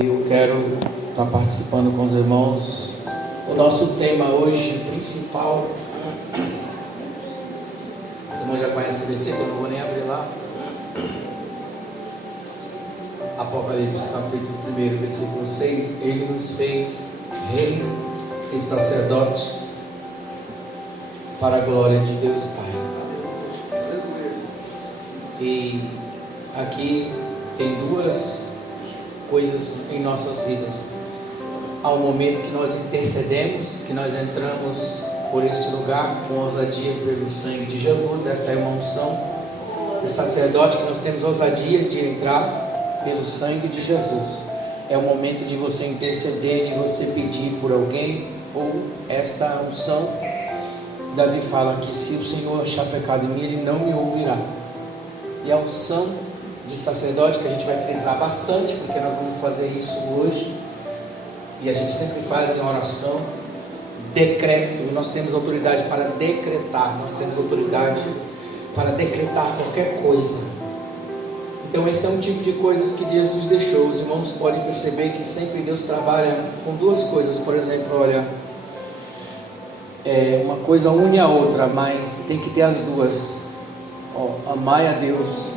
Eu quero estar participando com os irmãos. O nosso tema hoje principal, os irmãos já conhecem esse versículo, não vou nem abrir lá. Apocalipse capítulo 1, versículo 6. Ele nos fez rei e sacerdote para a glória de Deus Pai. E aqui tem duas coisas em nossas vidas. Há um momento que nós intercedemos, que nós entramos por este lugar com ousadia pelo sangue de Jesus. Esta é uma unção do sacerdote, que nós temos ousadia de entrar pelo sangue de Jesus. É o momento de você interceder, de você pedir por alguém, ou esta unção. Davi fala que se o Senhor achar pecado em mim, Ele não me ouvirá. E a unção de sacerdote, que a gente vai frisar bastante, porque nós vamos fazer isso hoje, e a gente sempre faz em oração, decreto. Nós temos autoridade para decretar, nós temos autoridade para decretar qualquer coisa. Então esse é um tipo de coisas que Jesus deixou. Os irmãos podem perceber que sempre Deus trabalha com duas coisas. Por exemplo, olha, uma coisa une a outra, mas tem que ter as duas. Amai a Deus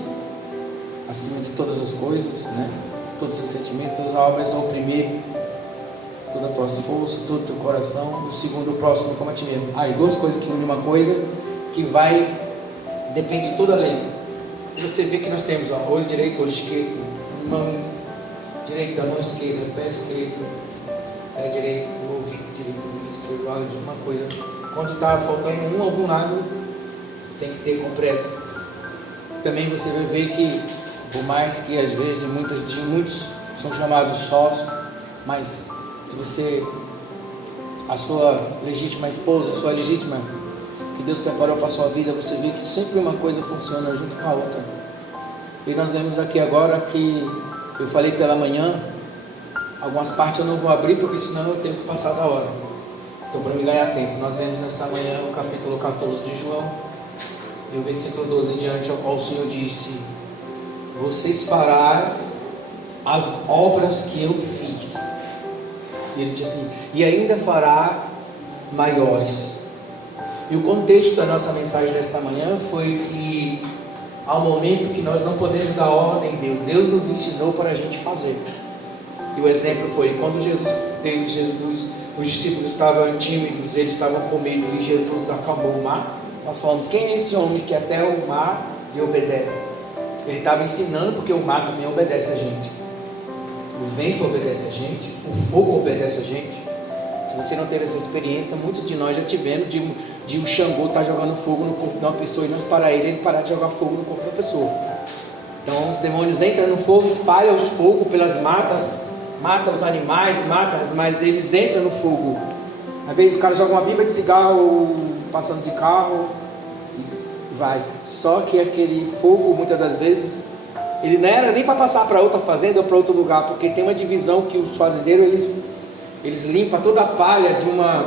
acima de todas as coisas, né? Todos os seus sentimentos, todas as obras, oprimir todas as tuas forças, todo o teu coração. O segundo, o próximo como a ti mesmo. E duas coisas que unem uma coisa que depende de toda a lei. Você vê que nós temos olho direito, olho esquerdo, mão direita, mão esquerda, pé esquerdo, pé direito, ouvido direito, ouvido esquerdo, olho de uma coisa. Quando está faltando algum lado, tem que ter completo. Também você vai ver que, por mais que às vezes muitos são chamados sós, mas se a sua legítima esposa, a sua legítima, que Deus preparou para a sua vida, você vê que sempre uma coisa funciona junto com a outra. E nós vemos aqui agora que eu falei pela manhã, algumas partes eu não vou abrir, porque senão eu tenho que passar da hora. Então, para me ganhar tempo, nós vemos nesta manhã o capítulo 14 de João, e o versículo 12 diante, ao qual o Senhor disse: vocês farás as obras que eu fiz. E ele diz assim: e ainda fará maiores. E o contexto da nossa mensagem desta manhã foi que há um momento que nós não podemos dar ordem em Deus. Deus nos ensinou para a gente fazer. E o exemplo foi quando os discípulos estavam tímidos, eles estavam com medo, e Jesus acalmou o mar. Nós falamos: quem é esse homem que até o mar lhe obedece? Ele estava ensinando, porque o mar também obedece a gente. O vento obedece a gente, o fogo obedece a gente. Se você não teve essa experiência, muitos de nós já tivemos de um Xangô estar jogando fogo no corpo de uma pessoa, e nós parar ele parar de jogar fogo no corpo da pessoa. Então os demônios entram no fogo, espalham os fogos pelas matas, matam os animais, mas eles entram no fogo. Às vezes o cara joga uma pipa de cigarro passando de carro e vai. Só que aquele fogo, muitas das vezes, ele não era nem para passar para outra fazenda ou para outro lugar, porque tem uma divisão que os fazendeiros eles limpam toda a palha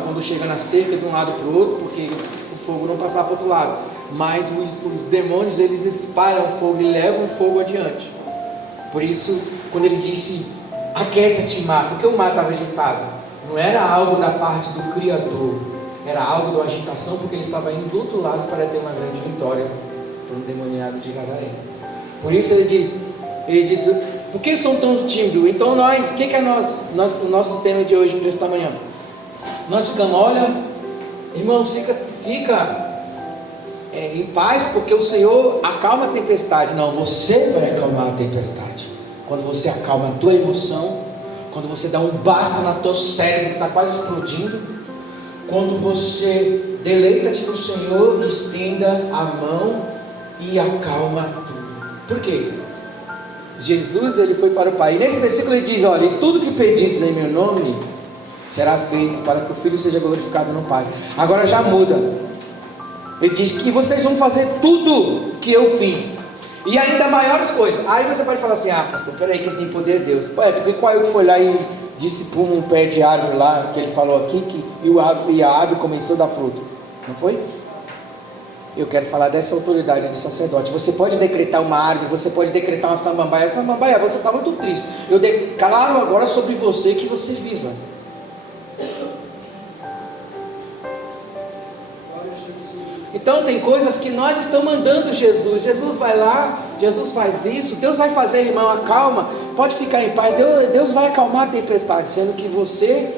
quando chega na cerca, de um lado para o outro, porque o fogo não passar para o outro lado. Mas os demônios, eles espalham o fogo e levam o fogo adiante. Por isso, quando ele disse: aquieta-te, mar, porque o mar estava agitado, não era algo da parte do Criador, era algo da agitação, porque ele estava indo do outro lado para ter uma grande vitória para o endemoniado de Gadareno. Por isso ele diz: por que são tão tímidos? Então o que é o nosso tema de hoje para esta manhã? Nós ficamos, olha, irmãos, fica em paz, porque o Senhor acalma a tempestade. Não, você vai acalmar a tempestade. Quando você acalma a tua emoção, quando você dá um basta no teu cérebro que está quase explodindo, quando você deleita-te no Senhor, estenda a mão e acalma tudo. Por quê? Jesus, ele foi para o Pai. E nesse versículo ele diz: olha, e tudo que pedires em meu nome será feito, para que o Filho seja glorificado no Pai. Agora já muda. Ele diz que vocês vão fazer tudo que eu fiz, e ainda maiores coisas. Aí você pode falar assim: pastor, peraí, quem tem poder é Deus. Porque qual é o que foi lá e disse para um pé de árvore lá, que ele falou aqui, e a árvore começou a dar fruto? Não foi? Eu quero falar dessa autoridade de sacerdote. Você pode decretar uma árvore, você pode decretar uma samambaia. Samambaia, você está muito triste. Eu declaro agora sobre você que você viva. Então tem coisas que nós estamos mandando Jesus. Jesus vai lá, Jesus faz isso. Deus vai fazer, irmão, acalma. Pode ficar em paz. Deus vai acalmar a tempestade, sendo que você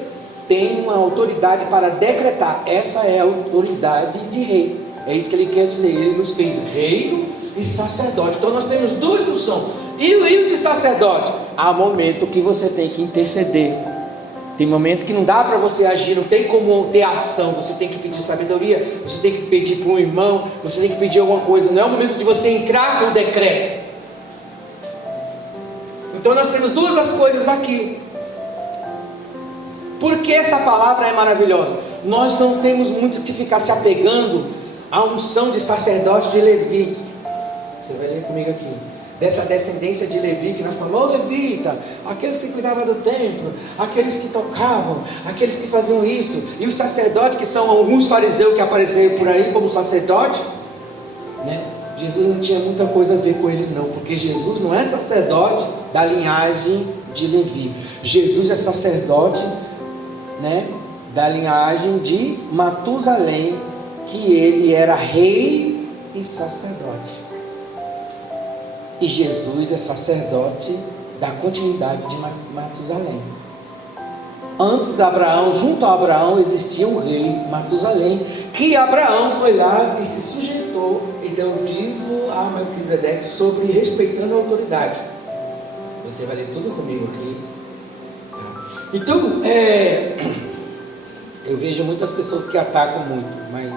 tem uma autoridade para decretar. Essa é a autoridade de rei. É isso que ele quer dizer. Ele nos fez reino e sacerdote. Então nós temos duas funções. E o de sacerdote? Há momento que você tem que interceder. Tem momento que não dá para você agir, não tem como ter ação. Você tem que pedir sabedoria, você tem que pedir para um irmão, você tem que pedir alguma coisa. Não é o momento de você entrar com o decreto. Então nós temos duas as coisas aqui. Por que essa palavra é maravilhosa? Nós não temos muito que ficar se apegando à unção de sacerdote de Levi. Você vai ler comigo aqui. Dessa descendência de Levi, que nós falamos, levita, aqueles que cuidavam do templo, aqueles que tocavam, aqueles que faziam isso, e os sacerdotes, que são alguns fariseus que apareceram por aí como sacerdote, né? Jesus não tinha muita coisa a ver com eles não, porque Jesus não é sacerdote da linhagem de Levi. Jesus é sacerdote, né, da linhagem de Matusalém, que ele era rei e sacerdote. E Jesus é sacerdote da continuidade de Matusalém. Antes de Abraão, junto a Abraão, existia um rei, Matusalém, que Abraão foi lá e se sujeitou e deu o dízimo a Melquisedeque sobre respeitando a autoridade. Você vai ler tudo comigo aqui. Então, eu vejo muitas pessoas que atacam muito, mas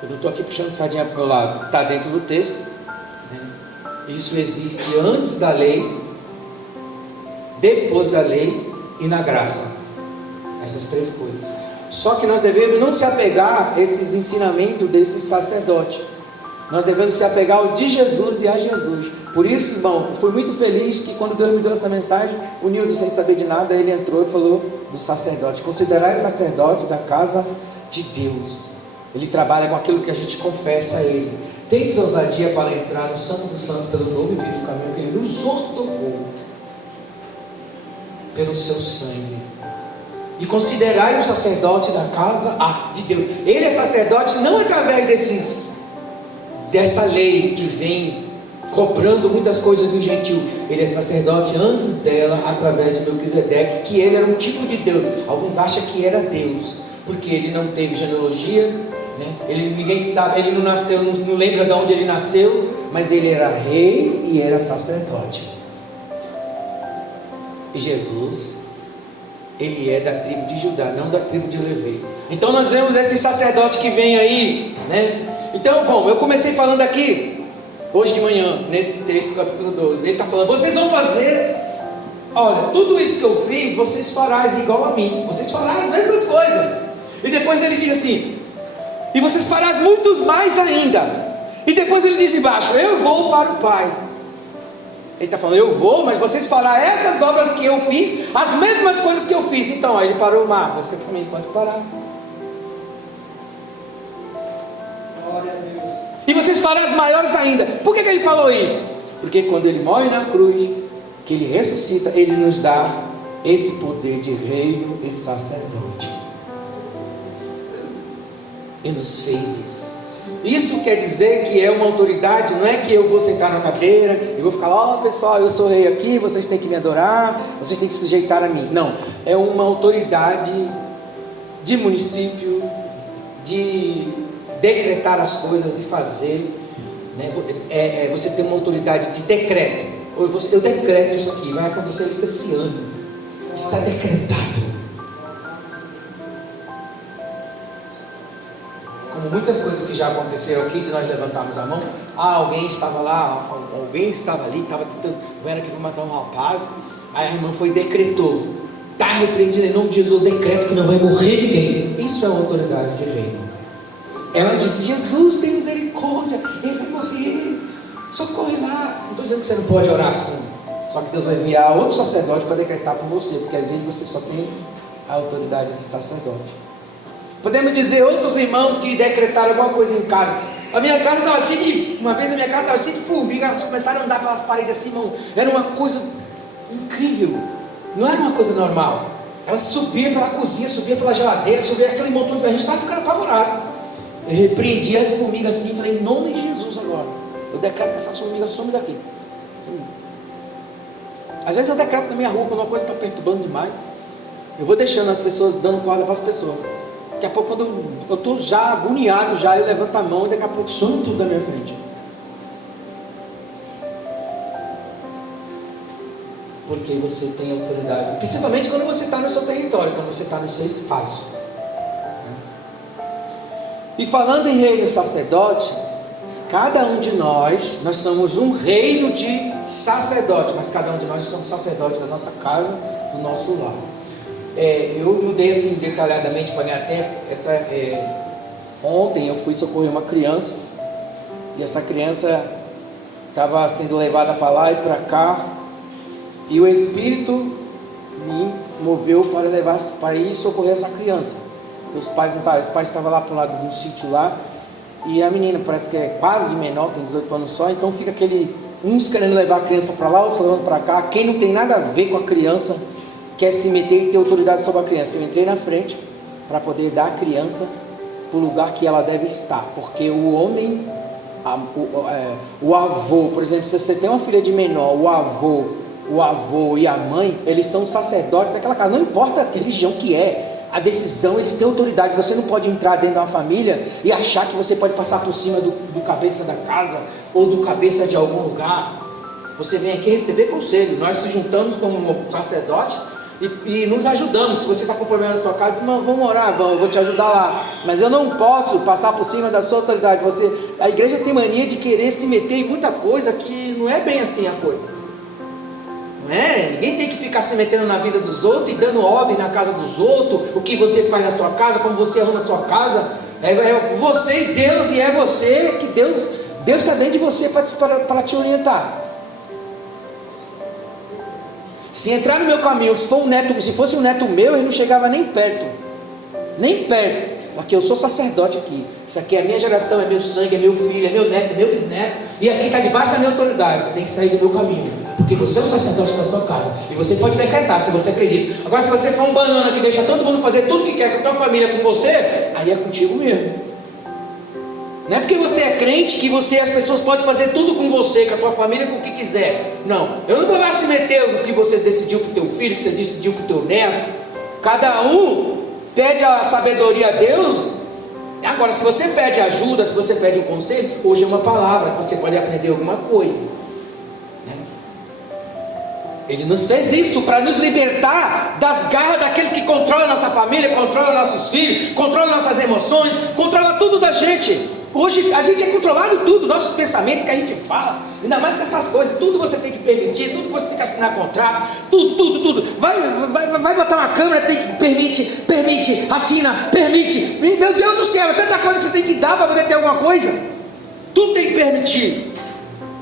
eu não estou aqui puxando sardinha para o meu lado. Está dentro do texto. Isso existe antes da lei, depois da lei e na graça. Essas três coisas. Só que nós devemos não se apegar a esses ensinamentos desse sacerdote. Nós devemos se apegar ao de Jesus e a Jesus. Por isso, irmão, fui muito feliz que quando Deus me deu essa mensagem, o Nildo, sem saber de nada, ele entrou e falou do sacerdote. Considerar sacerdote da casa de Deus. Ele trabalha com aquilo que a gente confessa a ele. Tem ousadia para entrar no Santo dos Santos pelo novo e vivo caminho que ele nos ortogou pelo seu sangue. E considerai o sacerdote da casa de Deus. Ele é sacerdote não através dessa lei que vem cobrando muitas coisas do gentil. Ele é sacerdote antes dela, através de Melquisedeque, que ele era um tipo de Deus. Alguns acham que era Deus, porque ele não teve genealogia, né? Ninguém sabe, ele não nasceu, não lembra de onde ele nasceu, mas ele era rei e era sacerdote. E Jesus, ele é da tribo de Judá, não da tribo de Levi. Então nós vemos esse sacerdote que vem aí, né? Então, bom, eu comecei falando aqui hoje de manhã, nesse texto, capítulo 12, ele está falando, vocês vão fazer, olha, tudo isso que eu fiz, vocês farás igual a mim, vocês farão as mesmas coisas. E depois ele diz assim, e vocês farás muitos mais ainda. E depois ele diz embaixo, eu vou para o Pai. Ele está falando, eu vou, mas vocês farão essas obras que eu fiz, as mesmas coisas que eu fiz. Então, aí ele parou o mar, você também pode parar. Glória a Deus. E vocês farão as maiores ainda. Por que ele falou isso? Porque quando ele morre na cruz, que ele ressuscita, ele nos dá esse poder de reino e sacerdote. E nos fez isso. Isso quer dizer que é uma autoridade. Não é que eu vou sentar na cadeira e vou ficar lá, pessoal, eu sou rei aqui, vocês têm que me adorar, vocês têm que se sujeitar a mim. Não, é uma autoridade de município, de decretar as coisas e fazer, né? Você tem uma autoridade de decreto. Eu decreto isso aqui, vai acontecer isso esse ano, está decretado. Como muitas coisas que já aconteceram aqui, de nós levantarmos a mão, alguém estava lá, alguém estava ali, estava tentando, vieram aqui para matar um rapaz, aí a irmã foi e decretou, está repreendido em nome de Jesus, o decreto que não vai morrer ninguém. Isso é uma autoridade de reino. Ela disse, Jesus tem misericórdia, ele vai morrer, socorre lá. Não estou dizendo que você não pode orar assim, só que Deus vai enviar outro sacerdote para decretar por você, porque às vezes você só tem a autoridade de sacerdote. Podemos dizer outros irmãos que decretaram alguma coisa em casa. A minha casa estava cheia de... Uma vez a minha casa estava cheia de formiga. Elas começaram a andar pelas paredes assim, irmão. Era uma coisa incrível. Não era uma coisa normal. Elas subiam pela cozinha, subiam pela geladeira, subiam aquele montão de... A gente estava ficando apavorado. Eu repreendi as formigas assim, falei, em nome de Jesus agora. Eu decreto que essas formigas somem daqui. Às vezes eu decreto na minha rua, quando uma coisa está perturbando demais, eu vou deixando as pessoas, dando corda para as pessoas. Daqui a pouco, quando eu estou já agoniado, já eu levanto a mão e daqui a pouco some tudo da minha frente. Porque você tem autoridade, principalmente quando você está no seu território, quando você está no seu espaço. E falando em reino e sacerdote, cada um de nós somos um reino de sacerdote, mas cada um de nós somos sacerdotes da nossa casa, do nosso lar. Eu mudei assim detalhadamente para ganhar tempo. Ontem eu fui socorrer uma criança, e essa criança estava sendo levada para lá e para cá, e o Espírito me moveu para ir socorrer essa criança. Os pais estavam lá para o lado do sítio lá, e a menina parece que é quase menor, tem 18 anos só, então fica uns querendo levar a criança para lá, outros levando para cá. Quem não tem nada a ver com a criança quer se meter e ter autoridade sobre a criança. Eu entrei na frente para poder dar a criança para o lugar que ela deve estar, porque o homem, o avô, por exemplo, se você tem uma filha de menor, o avô e a mãe, eles são sacerdotes daquela casa, não importa a religião que é. A decisão, eles têm autoridade. Você não pode entrar dentro de uma família e achar que você pode passar por cima do cabeça da casa ou do cabeça de algum lugar. Você vem aqui receber conselho. Nós se juntamos como sacerdote e nos ajudamos. Se você está com problema na sua casa, irmão, vamos orar, eu vou te ajudar lá. Mas eu não posso passar por cima da sua autoridade. A igreja tem mania de querer se meter em muita coisa que não é bem assim a coisa. Ninguém tem que ficar se metendo na vida dos outros e dando ordem na casa dos outros, o que você faz na sua casa, como você arruma a sua casa. É você e Deus, e é você que Deus está dentro de você para te orientar. Se entrar no meu caminho, se fosse um neto meu, ele não chegava nem perto, porque eu sou sacerdote aqui. Isso aqui é a minha geração, é meu sangue, é meu filho, é meu neto, é meu bisneto, e aqui está debaixo da minha autoridade. Tem que sair do meu caminho, porque você é o sacerdote da sua casa, e você pode decretar se você acredita. Agora, se você for um banana que deixa todo mundo fazer tudo que quer com a tua família, com você, aí é contigo mesmo. Não é porque você é crente que as pessoas podem fazer tudo com você, com a tua família, com o que quiser. Não, eu não vou lá se meter no que você decidiu para o teu filho, que você decidiu para o teu neto. Cada um pede a sabedoria a Deus. Agora, se você pede ajuda, se você pede um conselho, hoje é uma palavra, você pode aprender alguma coisa. Ele nos fez isso para nos libertar das garras daqueles que controlam nossa família, controlam nossos filhos, controlam nossas emoções, controlam tudo da gente. Hoje a gente é controlado tudo, nossos pensamentos que a gente fala, ainda mais com essas coisas, tudo você tem que permitir, tudo você tem que assinar contrato, tudo. Vai botar uma câmera, tem que permite, assina, permite. Meu Deus do céu, é tanta coisa que você tem que dar para poder ter alguma coisa. Tudo tem que permitir.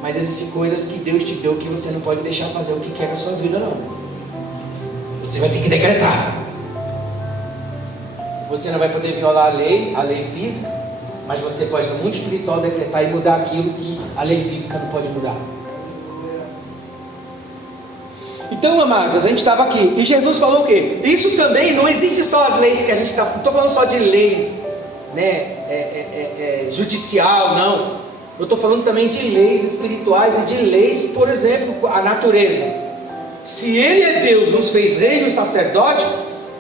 Mas existem coisas que Deus te deu que você não pode deixar fazer o que quer na sua vida, não. Você vai ter que decretar. Você não vai poder violar a lei física, mas você pode no mundo espiritual decretar e mudar aquilo que a lei física não pode mudar. Então, amados, a gente estava aqui e Jesus falou o quê? Isso também não existe só as leis que a gente está. Não estou falando só de leis, judicial, não. Eu estou falando também de leis espirituais e de leis, por exemplo, a natureza. Se Ele é Deus, nos fez reino e sacerdote.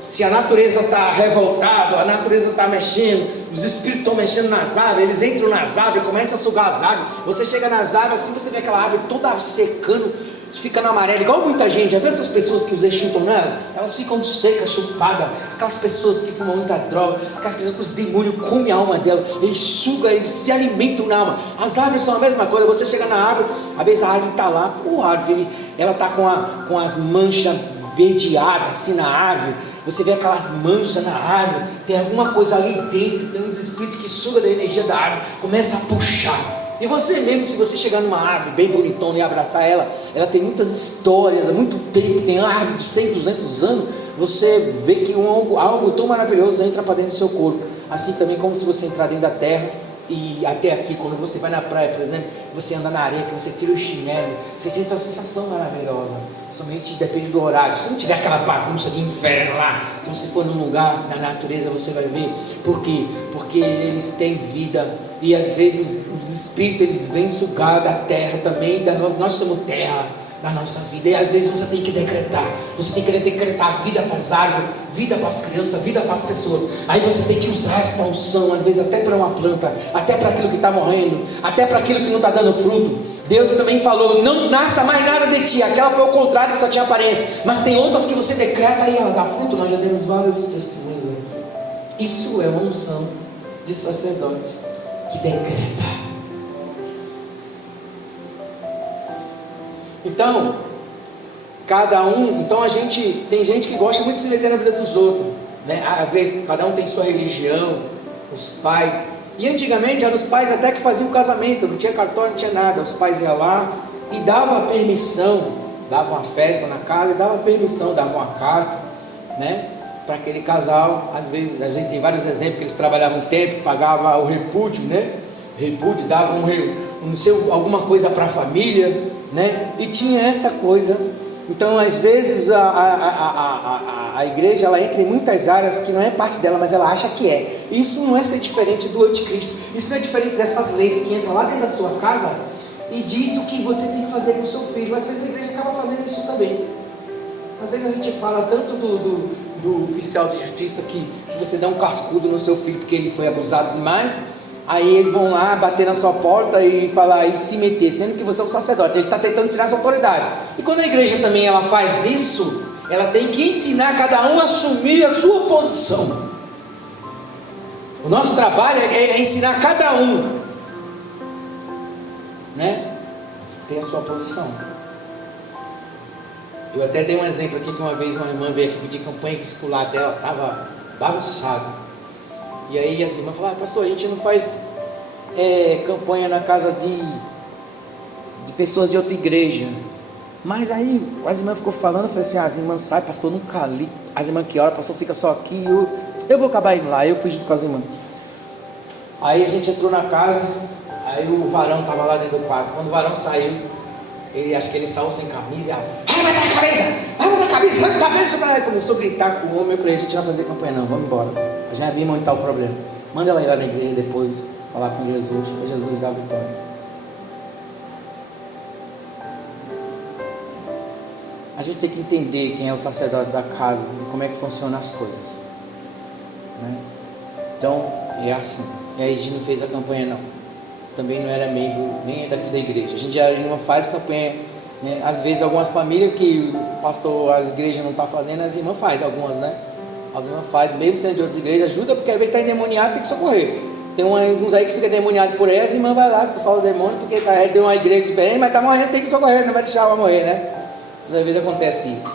Se a natureza está revoltada, a natureza está mexendo, os espíritos estão mexendo nas árvores, eles entram nas árvores, começam a sugar as árvores. Você chega nas árvores, assim você vê aquela árvore toda secando, fica no amarelo, igual muita gente. Já viu essas pessoas que os Exu chutam nela? Elas ficam secas, chupadas. Aquelas pessoas que fumam muita droga, aquelas pessoas que os demônios comem a alma dela, eles sugam, eles se alimentam na alma. As árvores são a mesma coisa. Você chega na árvore, às vezes a árvore está lá, a árvore ela está com as manchas verdeadas assim na árvore. Você vê aquelas manchas na árvore, tem alguma coisa ali dentro, tem uns espíritos que sugam da energia da árvore, começa a puxar. E você mesmo, se você chegar numa árvore bem bonitona e abraçar ela tem muitas histórias, há muito tempo, tem uma árvore de 100, 200 anos, você vê que algo tão maravilhoso entra para dentro do seu corpo. Assim também como se você entrar dentro da terra e até aqui, quando você vai na praia, por exemplo, você anda na areia, que você tira o chinelo, você tem uma sensação maravilhosa. Somente depende do horário. Se não tiver aquela bagunça de inferno lá, se você for num lugar na natureza, você vai ver. Por quê? Porque eles têm vida, e às vezes os espíritos eles vêm sugar da terra também. Nós somos terra da nossa vida, e às vezes você tem que decretar. Você tem que decretar vida para as árvores, vida para as crianças, vida para as pessoas. Aí você tem que usar essa unção, às vezes até para uma planta, até para aquilo que está morrendo, até para aquilo que não está dando fruto. Deus também falou: não nasça mais nada de ti. Aquela foi o contrário, que só tinha aparência. Mas tem outras que você decreta e ela dá fruto. Nós já demos vários testemunhos aqui. Isso é uma unção de sacerdote que decreta. Então, cada um, então a gente, tem gente que gosta muito de se meter na vida dos outros, né? Às vezes, cada um tem sua religião, os pais, e antigamente eram os pais até que faziam o casamento, não tinha cartório, não tinha nada, os pais iam lá e davam permissão, davam uma festa na casa e davam permissão, davam uma carta, né? Para aquele casal. Às vezes, a gente tem vários exemplos que eles trabalhavam tempo, pagavam o repúdio, né? Repúdio, davam alguma coisa para a família, né? E tinha essa coisa. Então às vezes a igreja ela entra em muitas áreas que não é parte dela, mas ela acha que é. Isso não é ser diferente do anticristo. Isso não é diferente dessas leis que entram lá dentro da sua casa e diz o que você tem que fazer com o seu filho. Às vezes a igreja acaba fazendo isso também. Às vezes a gente fala tanto do oficial de justiça que se você der um cascudo no seu filho porque ele foi abusado demais, aí eles vão lá bater na sua porta e falar e se meter, sendo que você é um sacerdote. Ele está tentando tirar sua autoridade. E quando a igreja também ela faz isso, ela tem que ensinar cada um a assumir a sua posição. O nosso trabalho é ensinar cada um, né? Ter a sua posição. Eu até dei um exemplo aqui que uma vez uma irmã veio aqui pedir campanha discipular dela, estava bagunçado. E aí as irmãs falaram: pastor, a gente não faz campanha na casa de pessoas de outra igreja. Mas aí as irmãs ficou falando, eu falei assim: as irmãs saem, pastor, nunca li. As irmãs que oram, pastor, fica só aqui, eu vou acabar indo lá. Eu fui junto com as irmãs. Aí a gente entrou na casa, aí o varão estava lá dentro do quarto. Quando o varão saiu, acho que ele saiu sem camisa. Vai botar a cabeça, vai botar a cabeça, vai, tá vendo isso? Ele começou a gritar com o homem. Eu falei: a gente não vai fazer campanha não, vamos embora. A gente vai vir montar o problema. Manda ela ir lá na igreja depois, falar com Jesus, para Jesus dar a vitória. A gente tem que entender quem é o sacerdote da casa e como é que funcionam as coisas, né? Então, é assim. E aí a gente não fez a campanha não. Também não era amigo, nem é daqui da igreja. A gente já não faz campanha, né? Às vezes algumas famílias que o pastor, a igreja não está fazendo, as irmãs fazem, algumas, né? As irmãs fazem, mesmo sendo de outras igrejas, ajuda, porque às vezes está endemoniado, tem que socorrer. Tem alguns aí que fica endemoniado por aí, as irmãs vão lá, expulsar o demônio, porque é de uma igreja diferente, mas está morrendo, tem que socorrer, não vai deixar ela morrer, né? Às vezes acontece isso.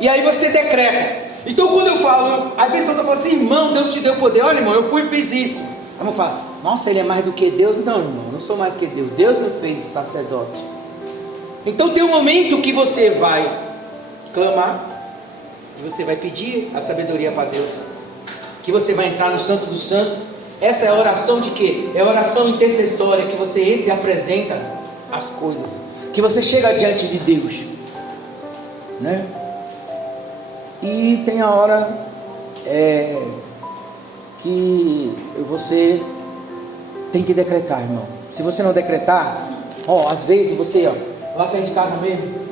E aí você decreta. Então quando eu falo, às vezes quando eu falo assim: irmão, Deus te deu poder, olha irmão, eu fui e fiz isso. Aí eu vou falar: nossa, ele é mais do que Deus? Não, irmão, eu não sou mais que Deus. Deus me fez sacerdote. Então tem um momento que você vai clamar, que você vai pedir a sabedoria para Deus, que você vai entrar no Santo do Santo. Essa é a oração de quê? É a oração intercessória, que você entra e apresenta as coisas, que você chega diante de Deus, né? E tem a hora que você tem que decretar, irmão. Se você não decretar, às vezes você, lá perto de casa mesmo,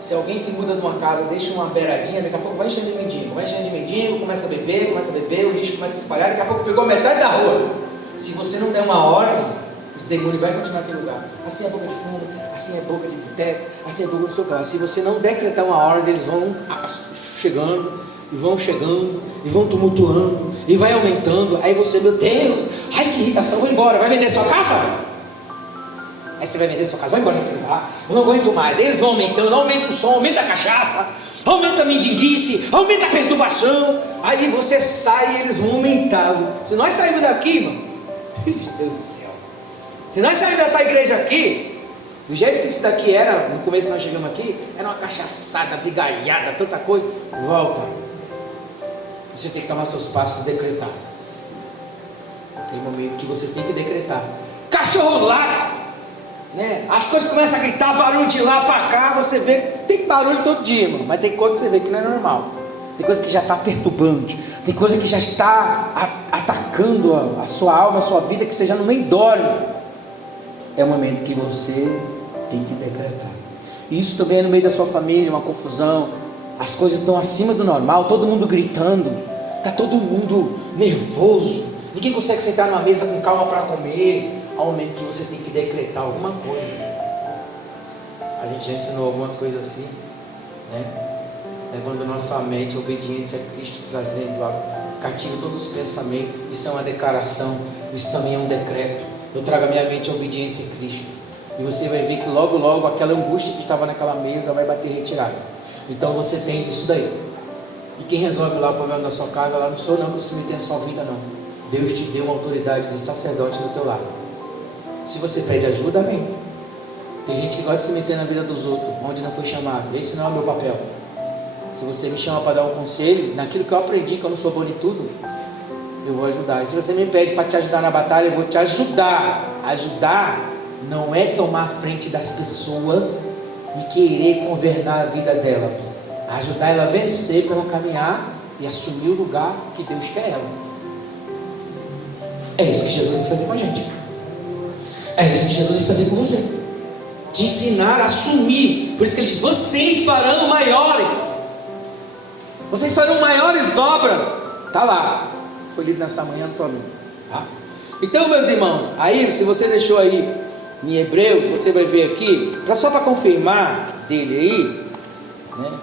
se alguém se muda de uma casa, deixa uma beiradinha, daqui a pouco vai enchendo de mendigo, começa a beber, o lixo começa a espalhar, daqui a pouco pegou metade da rua. Se você não der uma ordem, os demônios vão continuar naquele lugar. Assim é boca de fundo, assim é boca de boteco, assim é boca do seu carro. Se você não decretar uma ordem, eles vão chegando, e vão tumultuando, e vai aumentando. Aí você, meu Deus, ai que irritação, vou embora. Vai vender sua casa? Aí você vai vender sua casa, vai embora desse lugar, eu não aguento mais. Eles vão aumentando, aumenta o som, aumenta a cachaça, aumenta a mendiguice, aumenta a perturbação. Aí você sai e eles vão aumentando. Se nós sairmos daqui, irmão, meu Deus do céu, se nós sairmos dessa igreja aqui, do jeito que isso daqui era, no começo que nós chegamos aqui, era uma cachaçada, brigaiada, tanta coisa. Volta. Você tem que tomar seus passos e decretar. Tem momento que você tem que decretar. Cachorro late, né? As coisas começam a gritar, barulho de lá para cá, você vê, tem barulho todo dia, irmão, mas tem coisa que você vê que não é normal. Tem coisa que já está perturbando, tem coisa que já está atacando a sua alma, a sua vida, que você já nem dorme. É o momento que você tem que decretar. Isso também é no meio da sua família, uma confusão, as coisas estão acima do normal, todo mundo gritando, está todo mundo nervoso, ninguém consegue sentar numa mesa com calma para comer. Há um momento que você tem que decretar alguma coisa. A gente já ensinou algumas coisas assim, né? Levando nossa mente à obediência a Cristo, trazendo cativo todos os pensamentos. Isso é uma declaração, isso também é um decreto. Eu trago a minha mente à obediência a Cristo, e você vai ver que logo logo aquela angústia que estava naquela mesa vai bater retirada. Então você tem isso daí. E quem resolve lá o problema da sua casa, lá não sou não que você me tem a sua vida, não. Deus te deu uma autoridade de sacerdote no teu lar. Se você pede ajuda, amém. Tem gente que gosta de se meter na vida dos outros, onde não foi chamado. Esse não é o meu papel. Se você me chama para dar um conselho, naquilo que eu aprendi, que eu não sou bom em tudo, eu vou ajudar. E se você me pede para te ajudar na batalha, eu vou te ajudar. Ajudar não é tomar a frente das pessoas e querer governar a vida delas. Ajudar ela a vencer para ela caminhar e assumir o lugar que Deus quer ela. É isso que Jesus vai fazer com a gente. É isso que Jesus vai fazer com você. Te ensinar a assumir. Por isso que ele diz: vocês farão maiores. Vocês farão maiores obras. Está lá. Foi lido nessa manhã, não estou abrindo. Tá? Então, meus irmãos, aí se você deixou aí em Hebreus, você vai ver aqui, só para confirmar dele aí, né?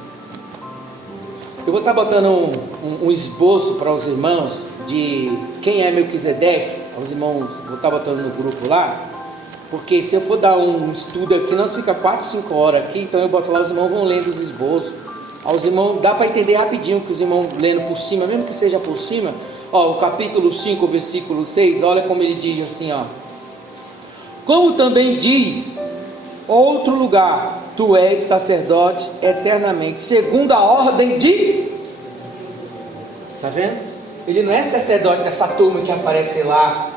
Eu vou estar botando um esboço para os irmãos de quem é Melquisedeque. Os irmãos, vou estar botando no grupo lá, porque se eu for dar um estudo aqui, nós fica 4, 5 horas aqui, então eu boto lá, os irmãos vão lendo os esboços. Os irmãos, dá para entender rapidinho que os irmãos lendo por cima, mesmo que seja por cima. O capítulo 5, versículo 6, olha como ele diz assim, como também diz outro lugar: tu és sacerdote eternamente, segundo a ordem de... Está vendo? Ele não é sacerdote dessa turma que aparece lá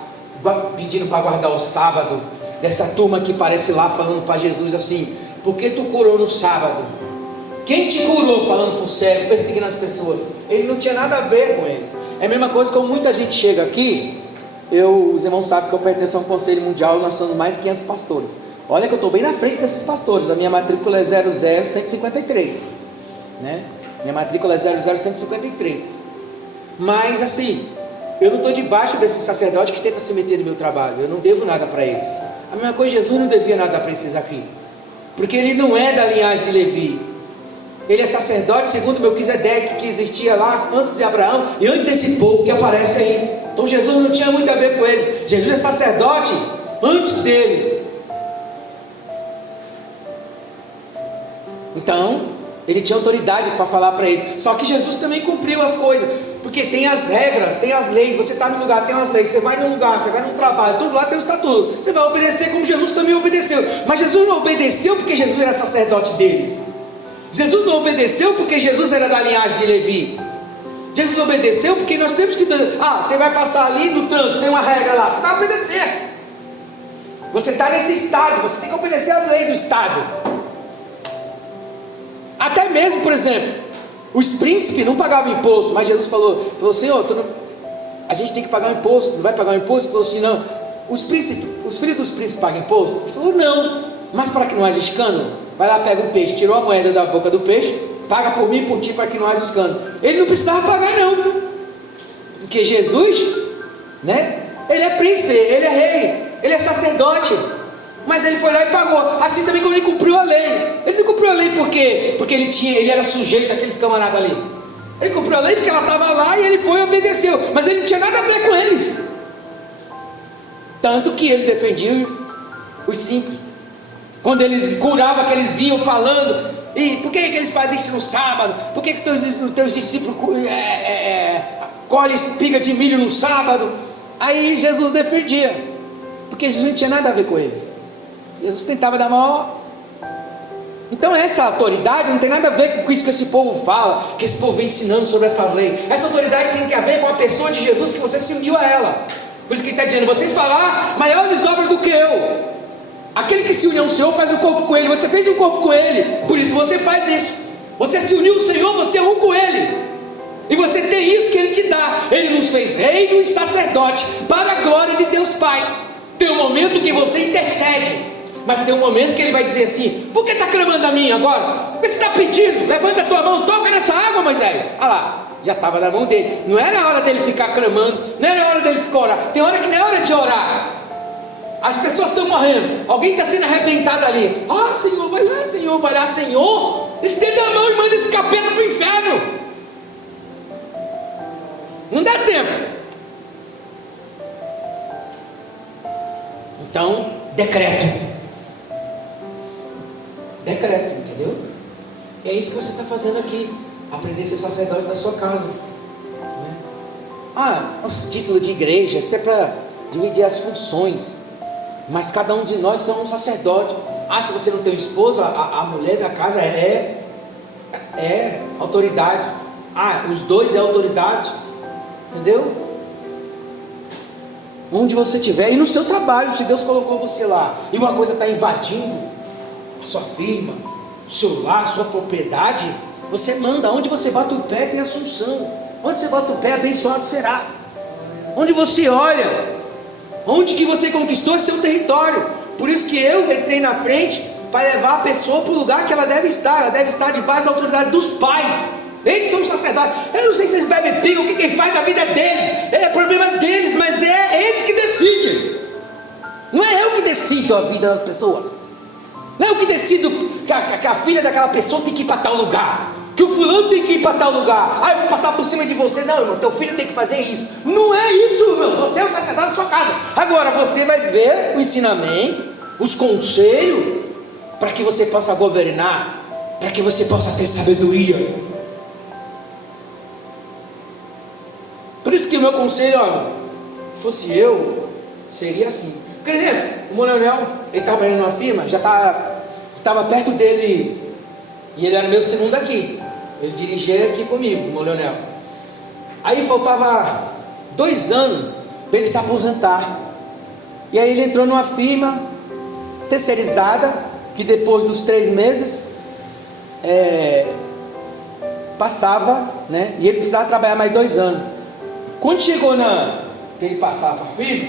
pedindo para guardar o sábado, dessa turma que aparece lá falando para Jesus assim: por que tu curou no sábado? Quem te curou? Falando para o cego, perseguindo as pessoas. Ele não tinha nada a ver com eles. É a mesma coisa como muita gente chega aqui. Os irmãos sabem que eu pertenço a um conselho mundial, nós somos mais de 500 pastores. Olha que eu estou bem na frente desses pastores. A minha matrícula é 00153, né? Minha matrícula é 00153. Mas assim, eu não estou debaixo desse sacerdote que tenta se meter no meu trabalho. Eu não devo nada para eles. A mesma coisa, Jesus não devia nada para esses aqui, porque ele não é da linhagem de Levi. Ele é sacerdote segundo Melquisedeque, que existia lá antes de Abraão e antes desse povo que aparece aí. Então Jesus não tinha muito a ver com eles. Jesus é sacerdote antes dele. Então ele tinha autoridade para falar para eles. Só que Jesus também cumpriu as coisas, porque tem as regras, tem as leis. Você está num lugar, tem umas leis. Você vai num lugar, você vai num trabalho, tudo lá tem o estatuto. Você vai obedecer como Jesus também obedeceu. Mas Jesus não obedeceu porque Jesus era sacerdote deles. Jesus não obedeceu porque Jesus era da linhagem de Levi. Jesus obedeceu porque nós temos que... você vai passar ali no trânsito, tem uma regra lá, você vai obedecer. Você está nesse estado, você tem que obedecer às leis do estado. Até mesmo, por exemplo, os príncipes não pagavam imposto, mas Jesus falou: Senhor, a gente tem que pagar imposto, não vai pagar imposto? Ele falou assim: não, os filhos dos príncipes pagam imposto? Ele falou: não, mas para que não haja escândalo, vai lá, pega o peixe, tirou a moeda da boca do peixe, paga por mim e por ti para que não haja escândalo. Ele não precisava pagar não, porque Jesus, né, ele é príncipe, ele é rei, ele é sacerdote, mas ele foi lá e pagou. Assim também como ele cumpriu a lei. Ele não cumpriu a lei por quê? Porque ele era sujeito àqueles camaradas ali. Ele cumpriu a lei porque ela estava lá e ele foi e obedeceu, mas ele não tinha nada a ver com eles. Tanto que ele defendia os simples. Quando eles curavam, que eles vinham falando: e por que eles fazem isso no sábado? Por que os teus discípulos colhem espiga de milho no sábado? Aí Jesus defendia, porque Jesus não tinha nada a ver com eles. Jesus tentava dar maior. Então essa autoridade não tem nada a ver com isso que esse povo fala, que esse povo vem ensinando sobre essa lei. Essa autoridade tem que ver com a pessoa de Jesus, que você se uniu a ela. Por isso que ele está dizendo: vocês falar, maiores obras do que eu. Aquele que se une ao Senhor faz um corpo com Ele. Você fez um corpo com Ele, por isso você faz isso. Você se uniu ao Senhor, você é um com Ele. E você tem isso que Ele te dá. Ele nos fez reino e sacerdote para a glória de Deus Pai. Tem um momento que você intercede, mas tem um momento que Ele vai dizer assim: por que está clamando a mim agora? Por que você está pedindo? Levanta a tua mão, toca nessa água, Moisés. Olha lá, já estava na mão dele. Não era hora dele ficar clamando, não era hora dele ficar orando. Tem hora que não é hora de orar. As pessoas estão morrendo, alguém está sendo arrebentado ali. Ah, Senhor, vai lá, Senhor, vai lá, Senhor. Estenda a mão e manda esse capeta para o inferno. Não dá tempo. Então, decreto, entendeu? É isso que você está fazendo aqui. Aprender a ser sacerdote da sua casa, né? Os títulos de igreja, isso é para dividir as funções. Mas cada um de nós somos um sacerdote. Se você não tem esposa, a mulher da casa é autoridade. Os dois é autoridade, entendeu? Onde você estiver, e no seu trabalho, se Deus colocou você lá, e uma coisa está invadindo a sua firma, o seu lar, a sua propriedade, você manda. Onde você bate o pé tem assunção. Onde você bate o pé, abençoado será. Onde você olha, onde que você conquistou é seu território. Por isso que eu entrei na frente para levar a pessoa para o lugar que ela deve estar. Ela deve estar debaixo da autoridade dos pais. Eles são sacerdotes. Eu não sei se eles bebem pinga, o que quem faz na vida é deles, é problema deles, mas é eles que decidem. Não é eu que decido a vida das pessoas. Não é eu que decido que a filha daquela pessoa tem que ir para tal lugar, que o fulano tem que ir para tal lugar. Eu vou passar por cima de você. Não, irmão, teu filho tem que fazer isso. Não é isso, irmão. Você é o sacerdote da sua casa. Agora você vai ver o ensinamento, os conselhos, para que você possa governar, para que você possa ter sabedoria. Por isso que o meu conselho, se fosse eu, seria assim. Por exemplo, o Leonel, ele estava trabalhando numa firma, já estava perto dele, e ele era meu segundo aqui. Ele dirigia aqui comigo, o Leonel. Aí faltava 2 anos para ele se aposentar. E aí ele entrou numa firma terceirizada, que depois dos 3 meses passava, né? E ele precisava trabalhar mais 2 anos. Quando chegou que ele passava para a firma,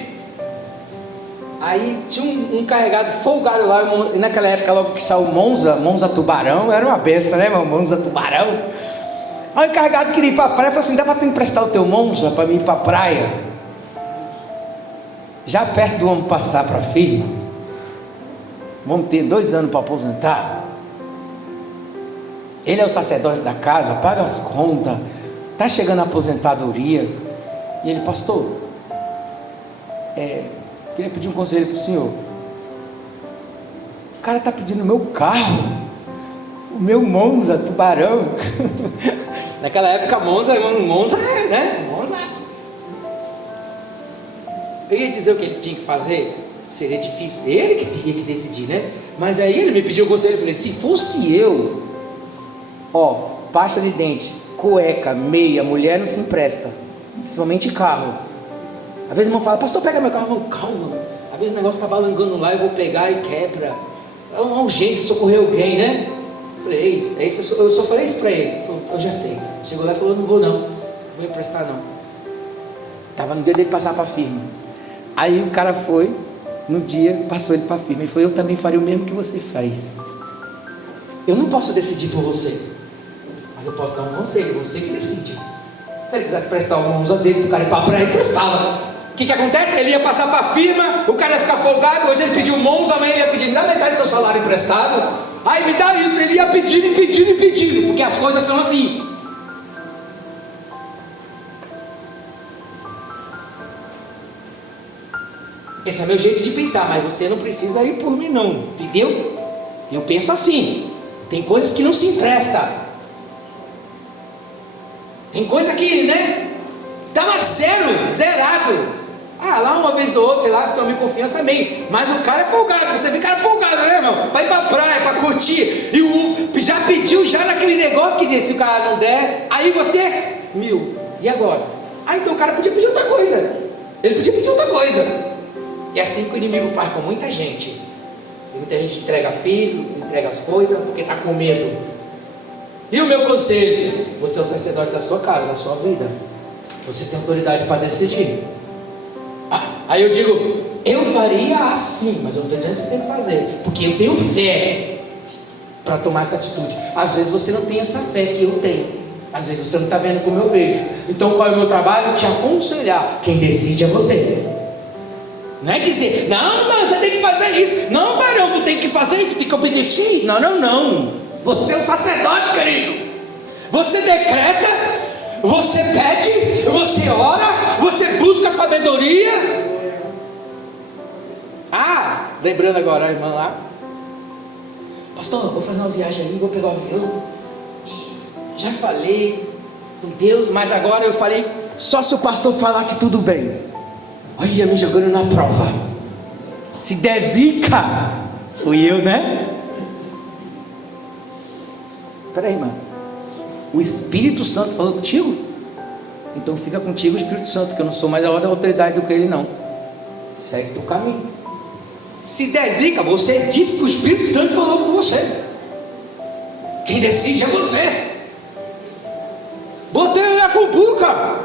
aí tinha um carregado folgado lá. Naquela época, logo que saiu o Monza Tubarão, era uma benção, né, irmão? Monza Tubarão. Aí o encarregado queria ir para a praia, falou assim: dá para tu emprestar o teu Monza para mim ir para a praia? Já perto do homem passar para a firma, vamos ter 2 anos para aposentar. Ele é o sacerdote da casa, paga as contas, está chegando a aposentadoria. E ele: pastor, queria pedir um conselho para o senhor. O cara está pedindo o meu carro, o meu Monza Tubarão. Naquela época, Monza, né? Monza. Eu ia dizer o que ele tinha que fazer, seria difícil, ele que tinha que decidir, né? Mas aí ele me pediu o conselho. Eu falei: se fosse eu, pasta de dente, cueca, meia, mulher não se empresta, principalmente carro. Às vezes o irmão fala: pastor, pega meu carro. Irmão, calma, às vezes o negócio está balangando lá, eu vou pegar e quebra. É uma urgência socorrer alguém, né? Eu falei: eu só falei isso para ele. Ele falou: eu já sei. Chegou lá e falou: não vou emprestar não. Estava no dia dele passar para a firma. Aí o cara foi, no dia, passou ele para a firma. Ele falou: eu também faria o mesmo que você faz. Eu não posso decidir por você, mas eu posso dar um conselho, você que decide. Se ele quisesse prestar uma usa dele para o cara ir para a praia, ele prestava. O que acontece? Ele ia passar para a firma, o cara ia ficar folgado. Hoje ele pediu Monza, amanhã ele ia pedir: me dá metade do seu salário emprestado. Aí me dá isso. Ele ia pedindo, porque as coisas são assim. Esse é meu jeito de pensar, mas você não precisa ir por mim não, entendeu? Eu penso assim. Tem coisas que não se empresta. Tem coisa que, né? Estava zerado. Lá uma vez ou outra, sei lá, se tem uma confiança, amém. Mas o cara é folgado, você vê cara folgado, né, irmão? Vai pra praia, pra curtir. E já pediu já naquele negócio que diz: se o cara não der, aí você, e agora? Então o cara podia pedir outra coisa. Ele podia pedir outra coisa. E é assim que o inimigo faz com muita gente. E muita gente entrega filho, entrega as coisas, porque está com medo. E o meu conselho: você é o sacerdote da sua casa, da sua vida. Você tem autoridade para decidir. Aí eu digo, eu faria assim, mas eu não estou dizendo que você tem que fazer, porque eu tenho fé para tomar essa atitude. Às vezes você não tem essa fé que eu tenho. Às vezes você não está vendo como eu vejo. Então qual é o meu trabalho? Te aconselhar. Quem decide é você. Não é dizer, não, mas você tem que fazer isso. Não, varão, tu tem que fazer isso, tu tem que obedecer. Não. Você é o sacerdote, querido. Você decreta, você pede, você ora, você busca sabedoria. Lembrando agora a irmã lá: pastor, vou fazer uma viagem aí, vou pegar o avião. Já falei com Deus, mas agora eu falei só se o pastor falar que tudo bem. Olha, me jogando na prova. Se der zica, fui eu, né? Peraí, irmã, o Espírito Santo falou contigo? Então fica contigo o Espírito Santo, que eu não sou mais a hora da autoridade do que ele, não. Segue o caminho. Se der zica, você disse que o Espírito Santo falou com você. Quem decide é você. Botei ele na cumbuca.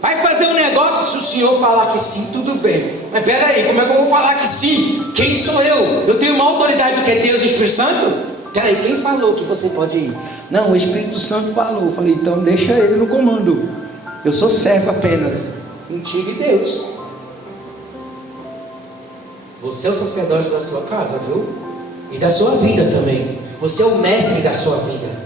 Vai fazer um negócio, se o senhor falar que sim, tudo bem. Mas peraí, como é que eu vou falar que sim? Quem sou eu? Eu tenho uma autoridade do que é Deus e o Espírito Santo? Peraí, quem falou que você pode ir? Não, o Espírito Santo falou. Eu falei, então deixa ele no comando. Eu sou servo apenas. Mentira de Deus. Você é o sacerdote da sua casa, viu? E da sua vida também. Você é o mestre da sua vida.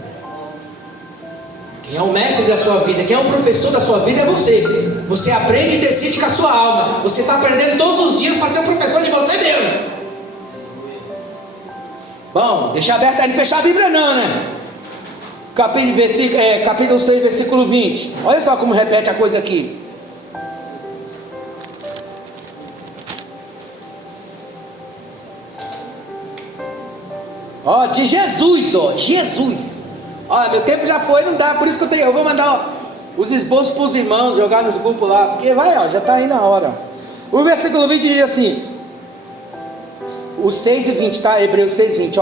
Quem é o mestre da sua vida, quem é o professor da sua vida é você. Você aprende e decide com a sua alma. Você está aprendendo todos os dias para ser o professor de você mesmo. Bom, deixa aberto aí, não fechar a Bíblia não, né? Capítulo 6, versículo 20. Olha só como repete a coisa aqui. De Jesus, Jesus. Meu tempo já foi, não dá, por isso que eu vou mandar os esboços para os irmãos, jogar nos grupos lá, porque já está aí na hora. O versículo 20 diz assim, o 6 e 20, tá? Hebreus 6 e 20,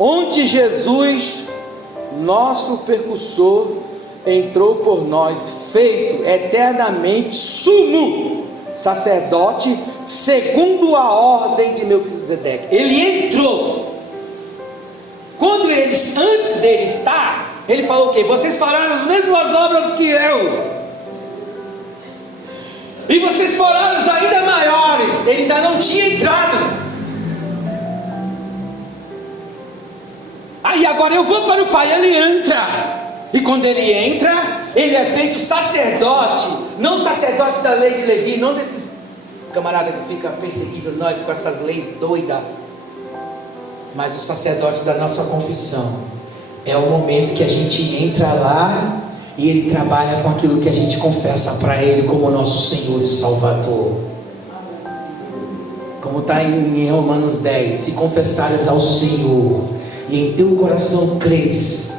onde Jesus, nosso percussor, entrou por nós, feito eternamente sumo sacerdote, segundo a ordem de Melquisedeque. Ele entrou. Antes dele estar, ele falou o quê? Vocês farão as mesmas obras que eu, e vocês farão as ainda maiores. Ele ainda não tinha entrado. Aí agora eu vou para o Pai, ele entra. E quando ele entra, ele é feito sacerdote. Não sacerdote da lei de Levi, não desses camaradas que ficam perseguindo nós com essas leis doidas, mas o sacerdote da nossa confissão. É o momento que a gente entra lá e ele trabalha com aquilo que a gente confessa para ele como nosso Senhor e Salvador. Como está em Romanos 10: se confessares ao Senhor e em teu coração creres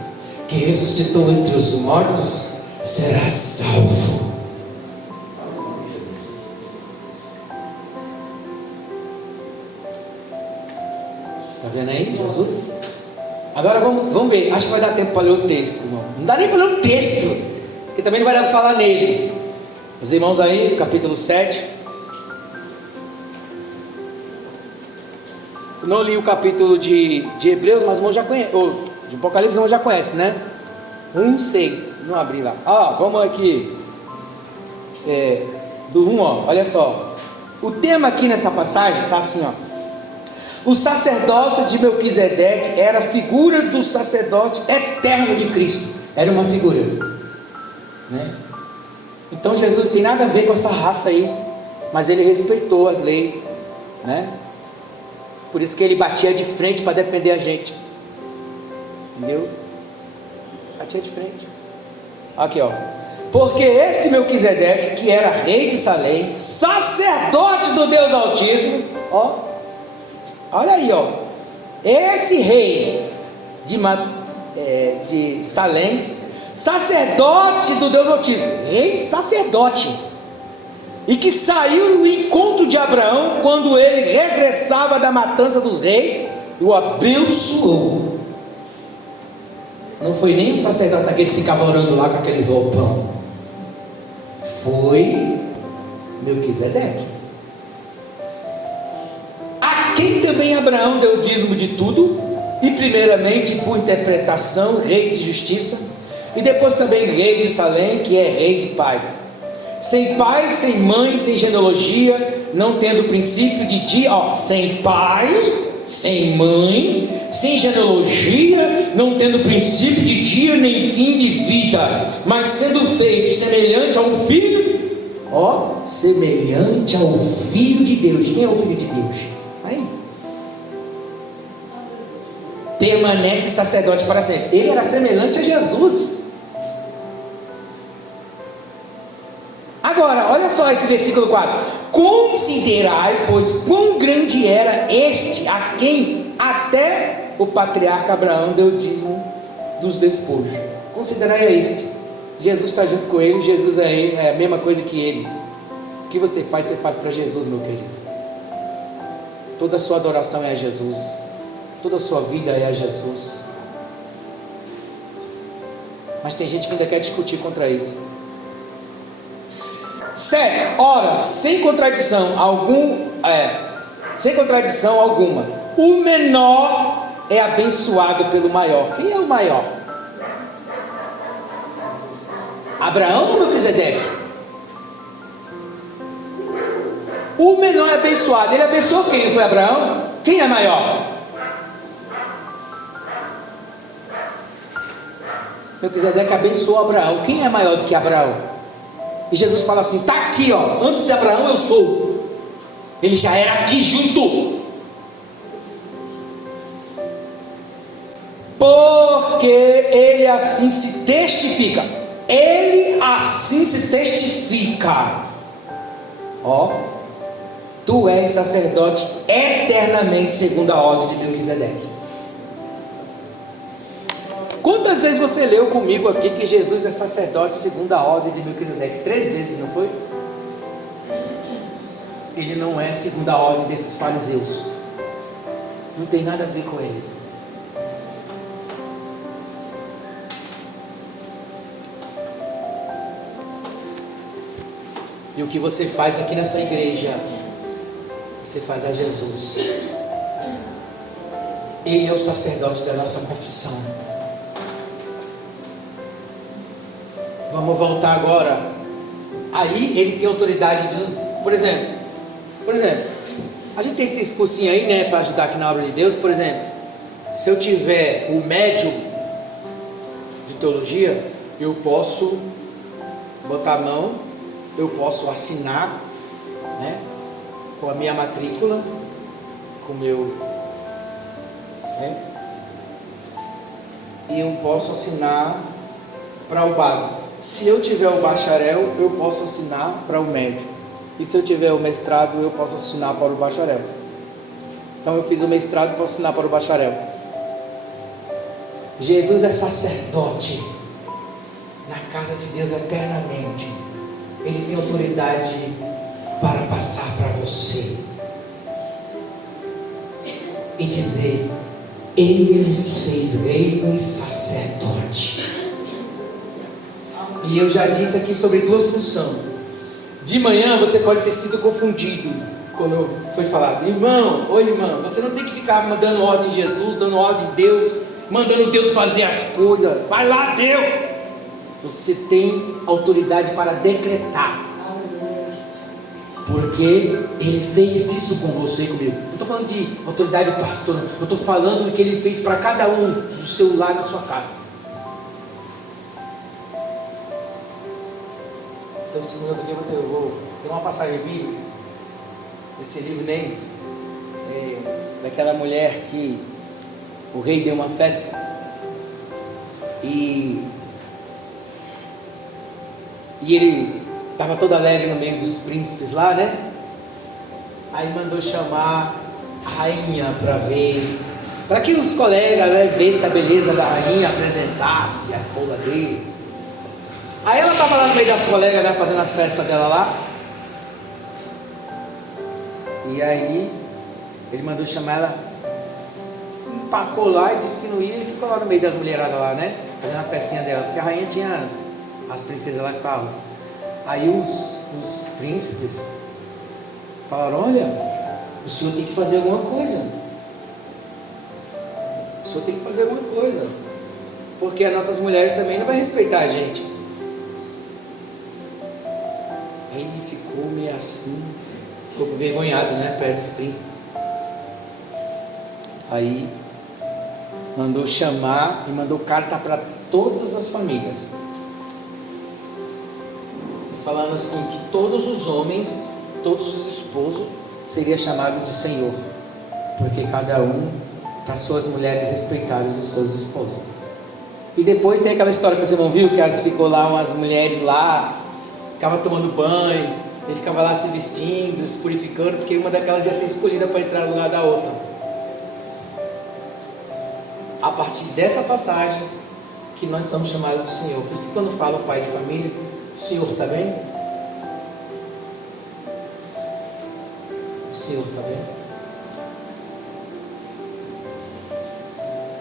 que ressuscitou entre os mortos, serás salvo. Está vendo aí, Jesus? Agora vamos ver, acho que vai dar tempo para ler o texto, irmão. Não dá nem para ler o texto, porque também não vai dar para falar nele. Os irmãos aí, capítulo 7. Eu não li o capítulo de Hebreus, mas o irmão já conhece, ou de Apocalipse o irmão já conhece, né? 1:6, não abri lá. Vamos aqui. Do 1, olha só. O tema aqui nessa passagem está assim, O sacerdócio de Melquisedeque era a figura do sacerdote eterno de Cristo. Era uma figura, né? Então Jesus não tem nada a ver com essa raça aí, mas ele respeitou as leis, né? Por isso que ele batia de frente para defender a gente, entendeu? Batia de frente. Aqui, porque esse Melquisedeque, que era rei de Salém, sacerdote do Deus Altíssimo, olha aí, esse rei de Salém, sacerdote do Deus Altíssimo, rei sacerdote, e que saiu no encontro de Abraão quando ele regressava da matança dos reis e o abençoou. Não foi nem um sacerdote daquele que ficava orando lá com aqueles roupão, foi Melquisedeque, a quem também Abraão deu o dízimo de tudo, e primeiramente por interpretação rei de justiça, e depois também rei de Salém, que é rei de paz, sem pai, sem mãe, sem genealogia, não tendo princípio de dia, sem pai, sem mãe, sem genealogia, não tendo princípio de dia nem fim de vida, mas sendo feito semelhante a um filho, semelhante ao filho de Deus. Quem é o filho de Deus? Aí permanece sacerdote para sempre. Ele era semelhante a Jesus. Agora, olha só esse versículo 4: considerai, pois, quão grande era este a quem até o patriarca Abraão deu o dízimo dos despojos. Considerai este. Jesus está junto com ele, Jesus é a mesma coisa que ele. O que você faz para Jesus, meu querido. Toda a sua adoração é a Jesus, toda a sua vida é a Jesus. Mas tem gente que ainda quer discutir contra isso. 7. Ora, sem contradição alguma, o menor é abençoado pelo maior. Quem é o maior? Abraão ou Melquisedeque? O menor é abençoado. Ele abençoou quem? Não foi Abraão? Quem é maior? Melquisedeque abençoou Abraão. Quem é maior do que Abraão? E Jesus fala assim: está aqui, antes de Abraão eu sou. Ele já era aqui junto. Porque ele assim se testifica. Ele assim se testifica. Tu és sacerdote eternamente segundo a ordem de Melquisedeque. Quantas vezes você leu comigo aqui que Jesus é sacerdote segundo a ordem de Melquisedeque? 3 vezes, não foi? Ele não é segundo a ordem desses fariseus. Não tem nada a ver com eles. E o que você faz aqui nessa igreja, você faz a Jesus. Ele é o sacerdote da nossa confissão. Vamos voltar agora. Aí ele tem autoridade de, por exemplo, a gente tem esse cursinho aí, né, para ajudar aqui na obra de Deus. Por exemplo, se eu tiver o médium de teologia, eu posso botar a mão, eu posso assinar, né, com a minha matrícula, com o meu, né, e eu posso assinar para o básico. Se eu tiver o bacharel, eu posso assinar para o médio. E se eu tiver o mestrado, eu posso assinar para o bacharel. Então eu fiz o mestrado e posso assinar para o bacharel. Jesus é sacerdote na casa de Deus eternamente. Ele tem autoridade para passar para você e dizer: Ele nos fez reino e sacerdote. E eu já disse aqui sobre 2 funções. De manhã você pode ter sido confundido quando foi falado: irmão, oi irmão, você não tem que ficar mandando ordem em Jesus, dando ordem em Deus, mandando Deus fazer as coisas. Vai lá, Deus. Você tem autoridade para decretar, porque Ele fez isso com você e comigo. Não estou falando de autoridade do pastor, eu estou falando do que Ele fez para cada um do seu lar, na sua casa. Então, segundo aqui, eu vou ter uma passagem bíblica. Esse livro nem daquela mulher que o rei deu uma festa e ele estava todo alegre no meio dos príncipes lá, né? Aí mandou chamar a rainha para ver, para que os colegas, né, vissem a beleza da rainha, apresentasse a esposa dele. Aí ela estava lá no meio das colegas, né, fazendo as festas dela lá. E aí ele mandou chamar ela, empacou lá e disse que não ia, e ficou lá no meio das mulheradas lá, né? Fazendo a festinha dela, porque a rainha tinha as princesas lá que ficavam. Aí os príncipes falaram: olha, o senhor tem que fazer alguma coisa. O senhor tem que fazer alguma coisa, porque as nossas mulheres também não vão respeitar a gente. Aí ele ficou meio assim, ficou envergonhado, né, perto dos príncipes. Aí mandou chamar e mandou carta para todas as famílias, falando assim que todos os homens, todos os esposos seria chamado de Senhor, porque cada um para suas mulheres respeitarem os seus esposos. E depois tem aquela história que você não viu, que ficou lá umas mulheres lá, ficava tomando banho, ele ficava lá se vestindo, se purificando, porque uma daquelas ia ser escolhida para entrar no lugar da outra. A partir dessa passagem que nós somos chamados do Senhor. Por isso que quando fala o pai de família, o Senhor está bem? O Senhor está bem?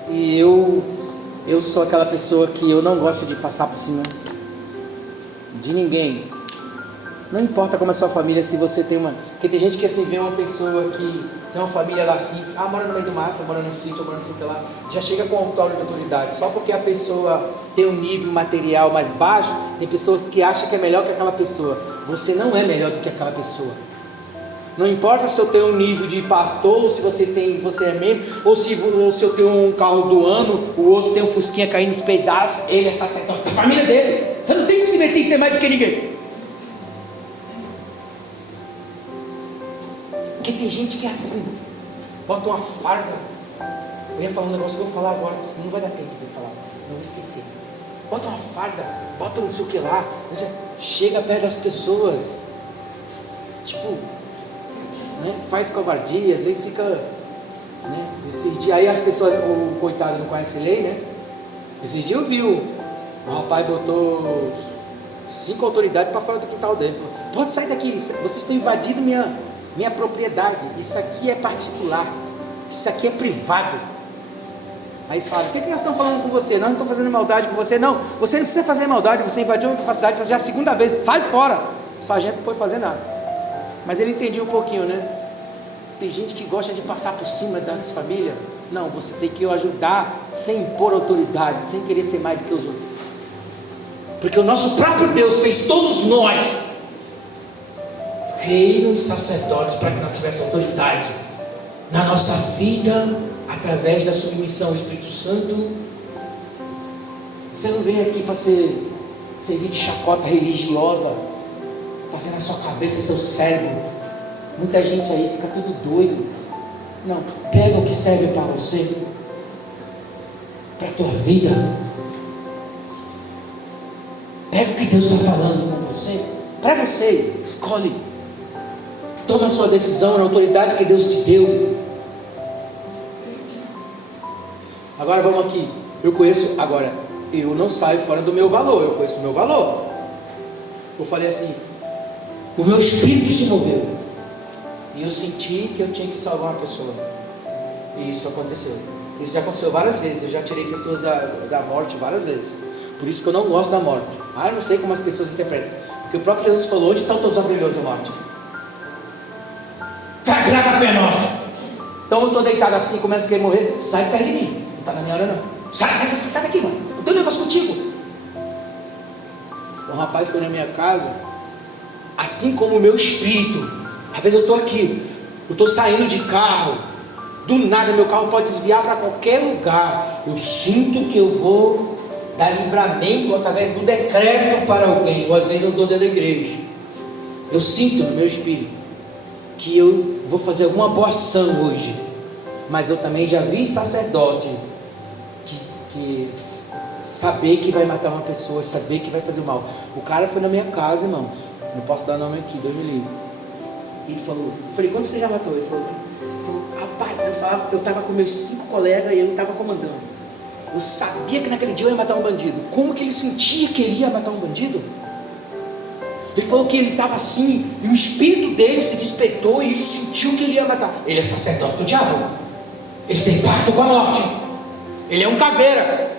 E eu sou aquela pessoa que eu não gosto de passar por cima de ninguém. Não importa como é a sua família, se você tem uma... Porque tem gente que assim vê uma pessoa que tem uma família lá assim, mora no meio do mato, mora no sítio, mora no sítio lá, já chega com autor de autoridade. Só porque a pessoa tem um nível material mais baixo, tem pessoas que acham que é melhor que aquela pessoa. Você não é melhor do que aquela pessoa. Não importa se eu tenho um nível de pastor, ou se você é membro, ou se eu tenho um carro do ano, o outro tem um fusquinha caindo nos pedaços, ele é sacerdote da família dele. Você não tem que se meter em ser mais do que ninguém. Porque tem gente que é assim, bota uma farda. Eu ia falar um negócio que eu vou falar agora, porque senão não vai dar tempo de eu falar, não vou esquecer. Bota uma farda, bota não sei o que lá, chega perto das pessoas, tipo, né, faz covardia, às vezes fica, né, aí as pessoas, o coitado não conhece lei, né? Esses dias eu vi, o rapaz botou 5 autoridades para fora do quintal dele, falou: pode sair daqui, vocês estão invadindo minha propriedade, isso aqui é particular, isso aqui é privado. Aí eles falam: o que nós estamos falando com você? Nós não estamos fazendo maldade com você, não. Você não precisa fazer maldade, você invadiu uma capacidade, já é a segunda vez, sai fora. O sargento não pode fazer nada. Mas ele entendia um pouquinho, né? Tem gente que gosta de passar por cima das famílias. Não, você tem que ajudar sem impor autoridade, sem querer ser mais do que os outros. Porque o nosso próprio Deus fez todos nós reinos sacerdotes para que nós tivéssemos autoridade na nossa vida, através da submissão ao Espírito Santo. Você não vem aqui para servir de chacota religiosa, fazendo a sua cabeça, seu cérebro. Muita gente aí fica tudo doido. Não, pega o que serve para você, para a tua vida. Pega o que Deus está falando com você, para você, escolhe. Toma a sua decisão na autoridade que Deus te deu. Agora vamos aqui. Eu não saio fora do meu valor, eu conheço o meu valor. Eu falei assim, o meu espírito se moveu, e eu senti que eu tinha que salvar uma pessoa, e isso aconteceu. Isso já aconteceu várias vezes. Eu já tirei pessoas da morte várias vezes. Por isso que eu não gosto da morte. Eu não sei como as pessoas interpretam, porque o próprio Jesus falou: onde estão todos os brilhões da morte? Sagrada fé nossa. Então eu estou deitado assim, começo a querer morrer, sai perto de mim, não está na minha hora não. Sai daqui, mano, não tem um negócio contigo. Um rapaz foi na minha casa, assim como o meu espírito. Às vezes eu estou aqui, eu estou saindo de carro, do nada meu carro pode desviar para qualquer lugar. Eu sinto que eu vou dar livramento através do decreto para alguém, ou às vezes eu estou dentro da igreja. Eu sinto no meu espírito que eu vou fazer alguma boa ação hoje. Mas eu também já vi sacerdote que saber que vai matar uma pessoa, saber que vai fazer mal. O cara foi na minha casa, irmão, não posso dar nome aqui, Deus me livre. E ele falou, eu falei: quando você já matou? Ele falou, rapaz, eu estava com meus 5 colegas e eu estava comandando. Eu sabia que naquele dia eu ia matar um bandido. Como que ele sentia que ele ia matar um bandido? Ele falou que ele estava assim, e o espírito dele se despertou e ele sentiu que ele ia matar. Ele é sacerdote do diabo. Ele tem pacto com a morte. Ele é um caveira.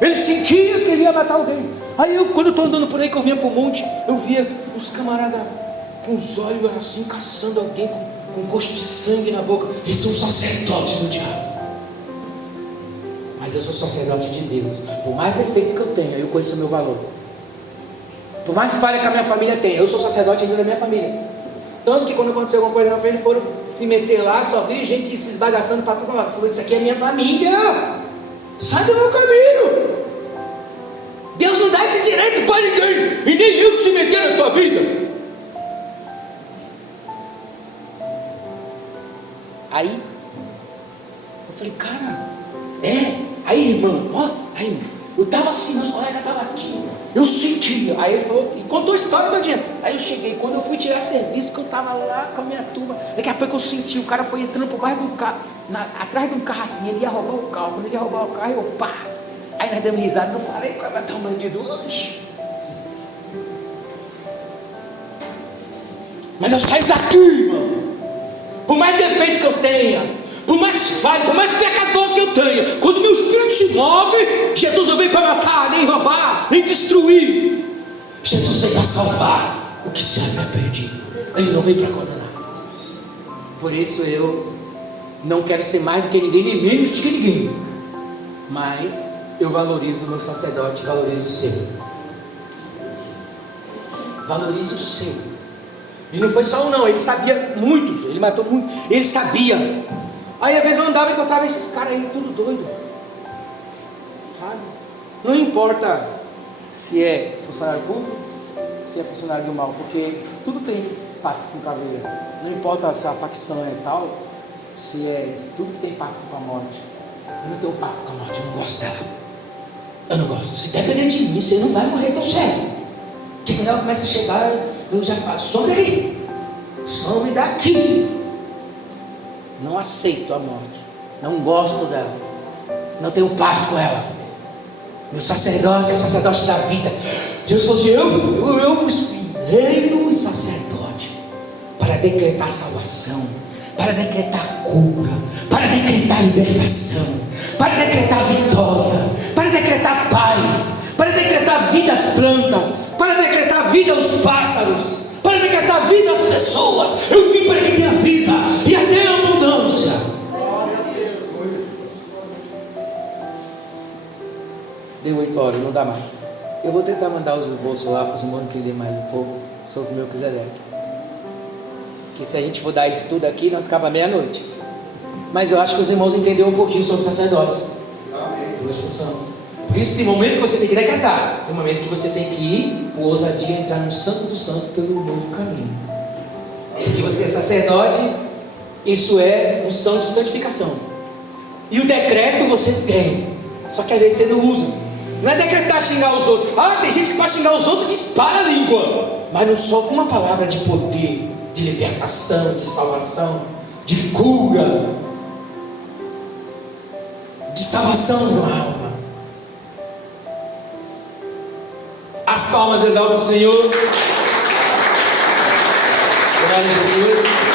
Ele sentia que ele ia matar alguém. Aí quando eu estou andando por aí, que eu vinha para o monte, eu via uns camaradas com os olhos assim, caçando alguém com gosto de sangue na boca. Eles são sacerdotes do diabo. Mas eu sou sacerdote de Deus. Por mais defeito que eu tenha, eu conheço o meu valor. Por mais falha que a minha família tenha, eu sou sacerdote ainda da minha família. Tanto que quando aconteceu alguma coisa na frente, foram se meter lá, só vi gente se esbagaçando para todo lado. Falou, isso aqui é minha família. Sai do meu caminho. Deus não dá esse direito para ninguém. E nem eu que se meter na sua vida. Aí eu falei, cara, aí irmão, ó, aí eu estava assim, meus colegas estavam aqui, eu sentia. Aí ele falou, e contou a história do dia. Aí eu cheguei, quando eu fui tirar serviço, que eu estava lá com a minha turma, daqui a pouco eu senti, o cara foi entrando por baixo do carro, atrás de um carro assim, ele ia roubar o carro. Quando ele ia roubar o carro, eu pá. Aí nós demos risada, não falei que vai matar um bandido hoje. Mas eu saio daqui, irmão. Por mais defeito que eu tenha, por mais falho, por mais pecador que eu tenha, quando meu espírito se move, Jesus não vem para matar, nem roubar, nem destruir. Jesus vem para salvar o que se havia perdido. Ele não vem para condenar. Por isso eu não quero ser mais do que ninguém, nem menos do que ninguém. Mas eu valorizo o meu sacerdote, valorizo o seu. Valorizo o seu. E não foi só um não, ele sabia muitos, ele matou muitos, ele sabia. Aí às vezes eu andava e encontrava esses caras aí, tudo doido, sabe? Não importa se é funcionário público, se é funcionário do mal, porque tudo tem pacto com caveira. Não importa se a facção é tal, se é tudo que tem pacto com a morte. Eu não tenho pacto com a morte, eu não gosto dela. Eu não gosto. Se depender de mim, você não vai morrer tão cedo. Porque quando ela começa a chegar, eu já faço, some daqui, some daqui. Não aceito a morte, não gosto dela, não tenho pacto com ela. Meu sacerdote é sacerdote da vida. Jesus falou assim, eu vos fiz reino e sacerdote para decretar salvação, para decretar cura, para decretar libertação, para decretar vitória, para decretar paz, para decretar vida às plantas, para decretar vida aos pássaros, para decretar vida às pessoas. Eu vim para que tenha vida e até abundância. Deu 8 horas, não dá mais. Eu vou tentar mandar os esboços lá para os irmãos entenderem mais um pouco sobre o Melquisedeque. Que se a gente for dar estudo aqui, nós acaba meia-noite. Mas eu acho que os irmãos entenderam um pouquinho sobre o sacerdócio. Por isso tem momento que você tem que decretar, tem momento que você tem que ir por ousadia, entrar no santo do santo pelo novo caminho. Porque você é sacerdote, isso é unção de santificação. E o decreto você tem, só que às vezes você não usa. Não é decretar xingar os outros. Tem gente que para xingar os outros dispara a língua, mas não solta uma palavra de poder, de libertação, de salvação, de cura, de salvação da alma. As palmas exaltam o Senhor. Glória a Jesus.